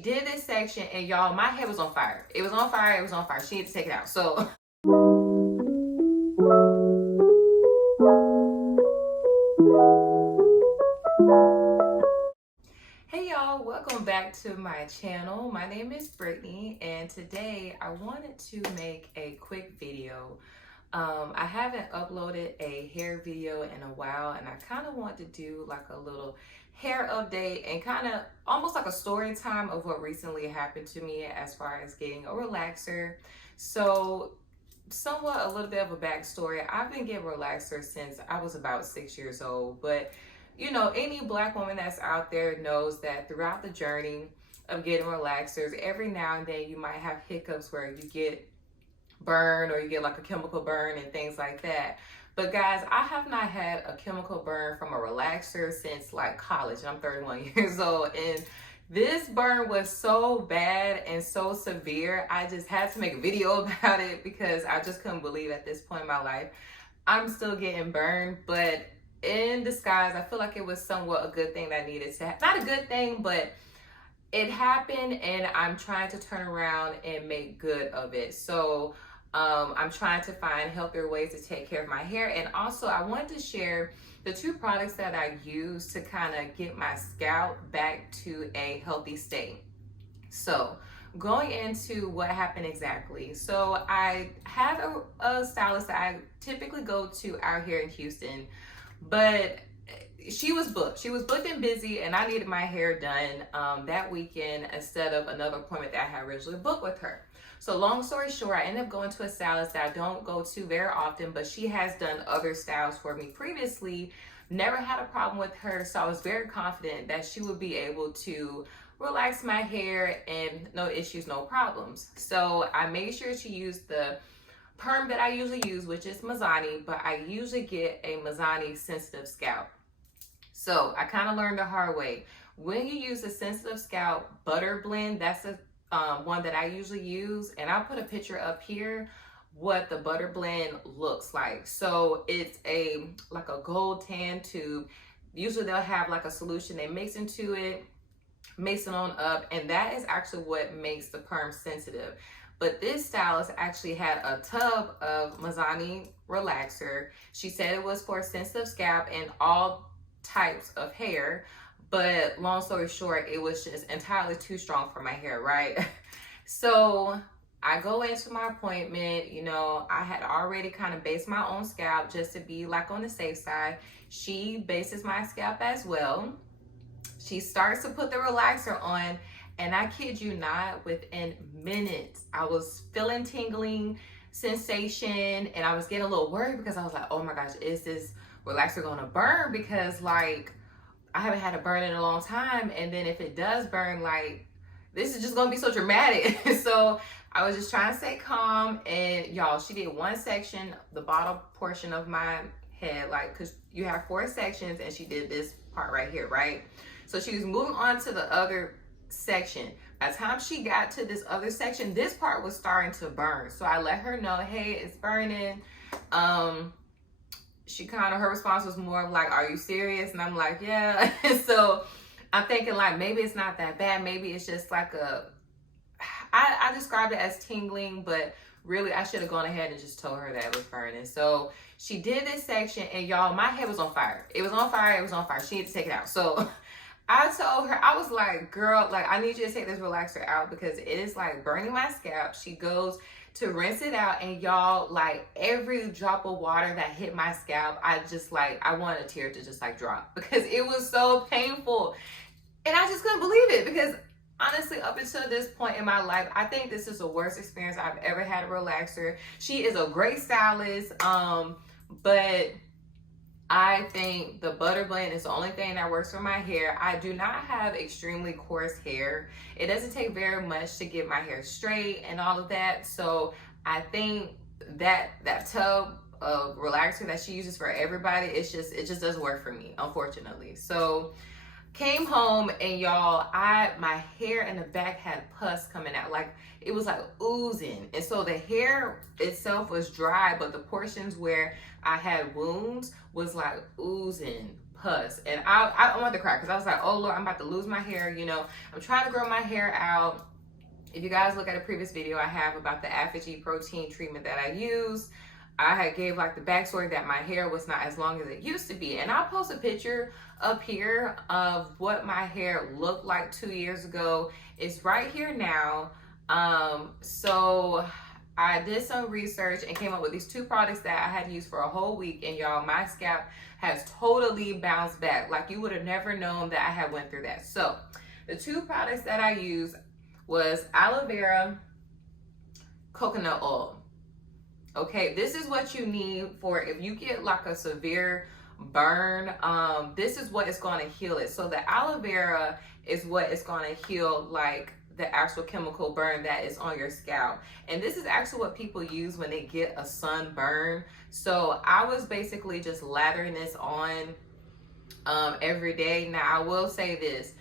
Did this section and y'all, my hair was on fire. It was on fire. It was on fire. She had to take it out. So hey y'all, welcome back to my channel. My name is Brittany and today I wanted to make a quick video. I haven't uploaded a hair video in a while and I kind of want to do like a little hair update and kind of almost like a story time of what recently happened to me as far as getting a relaxer. So somewhat a little bit of a backstory. I've been getting relaxer since I was about 6 years old, but you know, any black woman that's out there knows that throughout the journey of getting relaxers, every now and then you might have hiccups where you get burn or you get like a chemical burn and things like that. But guys, I have not had a chemical burn from a relaxer since like college. I'm 31 years old and this burn was so bad and so severe. I just had to make a video about it because I just couldn't believe at this point in my life I'm still getting burned. But in disguise, I feel like it was somewhat a good thing that needed to not a good thing, but it happened and I'm trying to turn around and make good of it. So I'm trying to find healthier ways to take care of my hair. And also I wanted to share the two products that I use to kind of get my scalp back to a healthy state. So going into what happened exactly. So I had a stylist that I typically go to out here in Houston, but she was booked. She was booked and busy, and I needed my hair done that weekend instead of another appointment that I had originally booked with her. So long story short, I ended up going to a stylist that I don't go to very often, but she has done other styles for me previously. Never had a problem with her, so I was very confident that she would be able to relax my hair and no issues, no problems. So I made sure she used the perm that I usually use, which is Mizani, but I usually get a Mizani sensitive scalp. So I kind of learned the hard way. When you use a sensitive scalp butter blend, that's a one that I usually use, and I'll put a picture up here what the butter blend looks like. So it's like a gold tan tube. Usually they'll have like a solution they mix into it, mix it on up, and that is actually what makes the perm sensitive. But this stylist actually had a tub of Mizani relaxer. She said it was for sensitive scalp and all types of hair, but long story short, it was just entirely too strong for my hair, right? So I go into my appointment, you know, I had already kind of based my own scalp just to be like on the safe side. She bases my scalp as well. She starts to put the relaxer on, and I kid you not, within minutes, I was feeling tingling sensation, and I was getting a little worried because I was like, oh my gosh, is this relaxer gonna burn? Because like, I haven't had a burn in a long time, and then if it does burn, like, this is just gonna be so dramatic. So I was just trying to stay calm, and y'all, she did one section, the bottom portion of my head, like, cause you have 4 sections, and she did this part right here, right? So she was moving on to the other section. By the time she got to this other section, this part was starting to burn. So I let her know, hey, it's burning. She kind of, her response was more of like, are you serious? And I'm like, yeah. So I'm thinking like, maybe it's not that bad. Maybe it's just like I described it as tingling, but really I should have gone ahead and just told her that it was burning. So she did this section, and y'all, my hair was on fire. It was on fire. It was on fire. She had to take it out. So I told her, I was like, girl, like, I need you to take this relaxer out because it is like burning my scalp. She goes to rinse it out, and y'all, like, every drop of water that hit my scalp, I just like, I wanted a tear to just like drop because it was so painful. And I just couldn't believe it because honestly, up until this point in my life, I think this is the worst experience I've ever had a relaxer. She is a great stylist, but I think the butter blend is the only thing that works for my hair. I do not have extremely coarse hair. It doesn't take very much to get my hair straight and all of that. So I think that tub of relaxer that she uses for everybody, it just doesn't work for me, unfortunately. So came home, and y'all, my hair in the back had pus coming out, like it was like oozing. And so the hair itself was dry, but the portions where I had wounds was like oozing pus. And I don't want to cry because I was like, oh Lord, I'm about to lose my hair. You know, I'm trying to grow my hair out. If you guys look at a previous video I have about the Apogee protein treatment that I use, I had gave like the backstory that my hair was not as long as it used to be. And I'll post a picture up here of what my hair looked like 2 years ago. It's right here now. So I did some research and came up with these 2 products that I had used for a whole week. And y'all, my scalp has totally bounced back. Like, you would have never known that I had went through that. So the 2 products that I used was aloe vera, coconut oil. Okay, this is what you need for if you get like a severe burn. This is what is going to heal it. So the aloe vera is what is going to heal like the actual chemical burn that is on your scalp. And this is actually what people use when they get a sunburn. So I was basically just lathering this on every day. Now I will say this.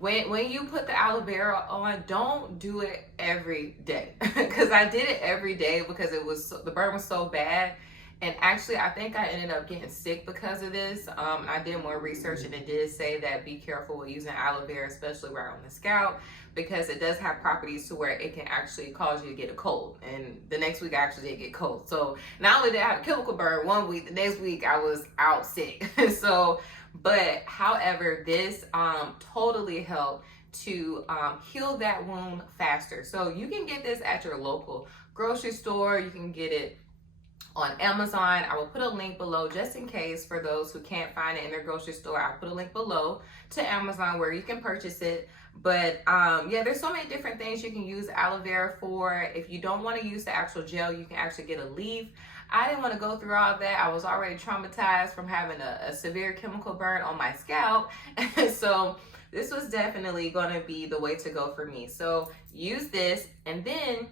When you put the aloe vera on, don't do it every day because I did it every day because the burn was so bad. And actually, I think I ended up getting sick because of this. I did more research and it did say that be careful with using aloe vera, especially right on the scalp, because it does have properties to where it can actually cause you to get a cold. And the next week I actually did get cold. So not only did I have a chemical burn one week, the next week I was out sick. But however, this totally helped to heal that wound faster. So you can get this at your local grocery store. You can get it on Amazon. I will put a link below just in case for those who can't find it in their grocery store. I'll put a link below to Amazon where you can purchase it. But yeah, there's so many different things you can use aloe vera for. If you don't want to use the actual gel, you can actually get a leaf. I didn't want to go through all that. I was already traumatized from having a severe chemical burn on my scalp. So this was definitely going to be the way to go for me. So use this, and then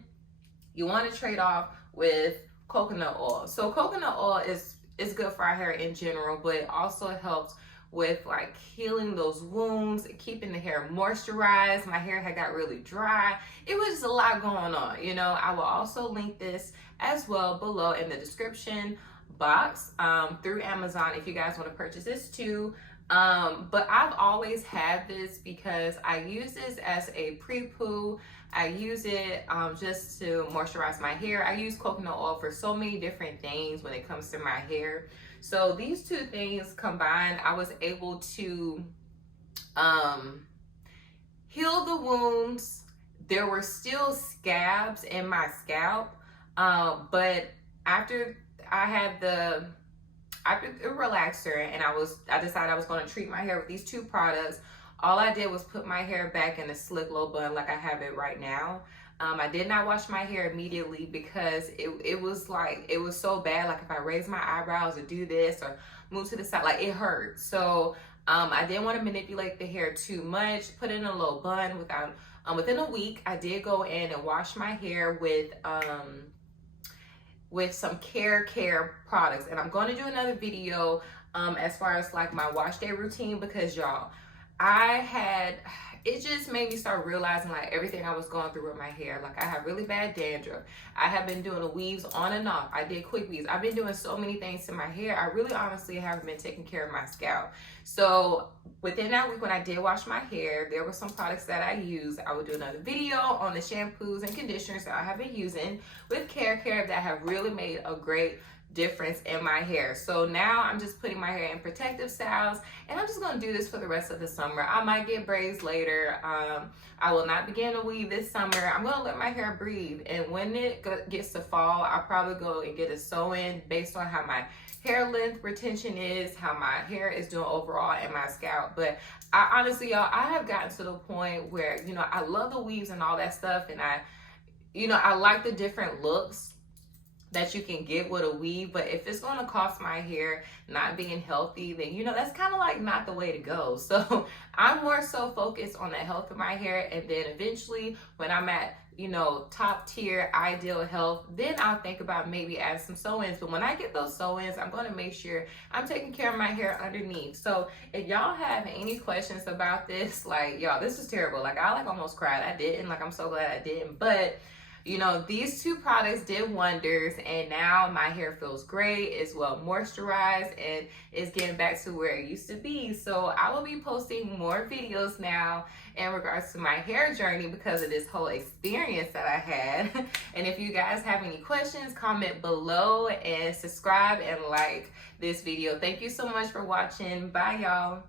you want to trade off with coconut oil. So coconut oil is good for our hair in general, but it also helps with like healing those wounds, keeping the hair moisturized. My hair had got really dry. It was just a lot going on, you know. I will also link this as well below in the description box through Amazon if you guys want to purchase this too. But I've always had this because I use this as a pre-poo. I use it just to moisturize my hair. I use coconut oil for so many different things when it comes to my hair. So these 2 things combined, I was able to heal the wounds. There were still scabs in my scalp, but after I had the relaxer and I decided I was going to treat my hair with these 2 products. All I did was put my hair back in a slick low bun like I have it right now. I did not wash my hair immediately because it was so bad. Like if I raise my eyebrows or do this or move to the side, like it hurt. So I didn't want to manipulate the hair too much, put it in a low bun. Within a week, I did go in and wash my hair with some care products. And I'm going to do another video as far as like my wash day routine, because y'all, it just made me start realizing like everything I was going through with my hair. Like I have really bad dandruff. I have been doing the weaves on and off. I did quick weaves. I've been doing so many things to my hair. I really honestly haven't been taking care of my scalp. So within that week when I did wash my hair, there were some products that I used. I will do another video on the shampoos and conditioners that I have been using with care that have really made a great difference in my hair. So now I'm just putting my hair in protective styles, and I'm just going to do this for the rest of the summer. I might get braids later. I will not begin to weave this summer. I'm going to let my hair breathe, and when it gets to fall, I'll probably go and get a sew-in based on how my hair length retention is, how my hair is doing overall in my scalp. But I honestly, y'all, I have gotten to the point where, you know, I love the weaves and all that stuff, and I like the different looks that you can get with a weave, but if it's going to cost my hair not being healthy, then you know that's kind of like not the way to go. So I'm more so focused on the health of my hair, and then eventually when I'm at, you know, top tier ideal health, then I'll think about maybe adding some sew-ins. But when I get those sew-ins, I'm going to make sure I'm taking care of my hair underneath. So if y'all have any questions about this, like, y'all, this is terrible. Like I almost cried. I didn't. Like I'm so glad I didn't. But you know, these two products did wonders, and now my hair feels great. It's well moisturized and it's getting back to where it used to be. So I will be posting more videos now in regards to my hair journey because of this whole experience that I had. And if you guys have any questions, comment below and subscribe and like this video. Thank you so much for watching. Bye, y'all.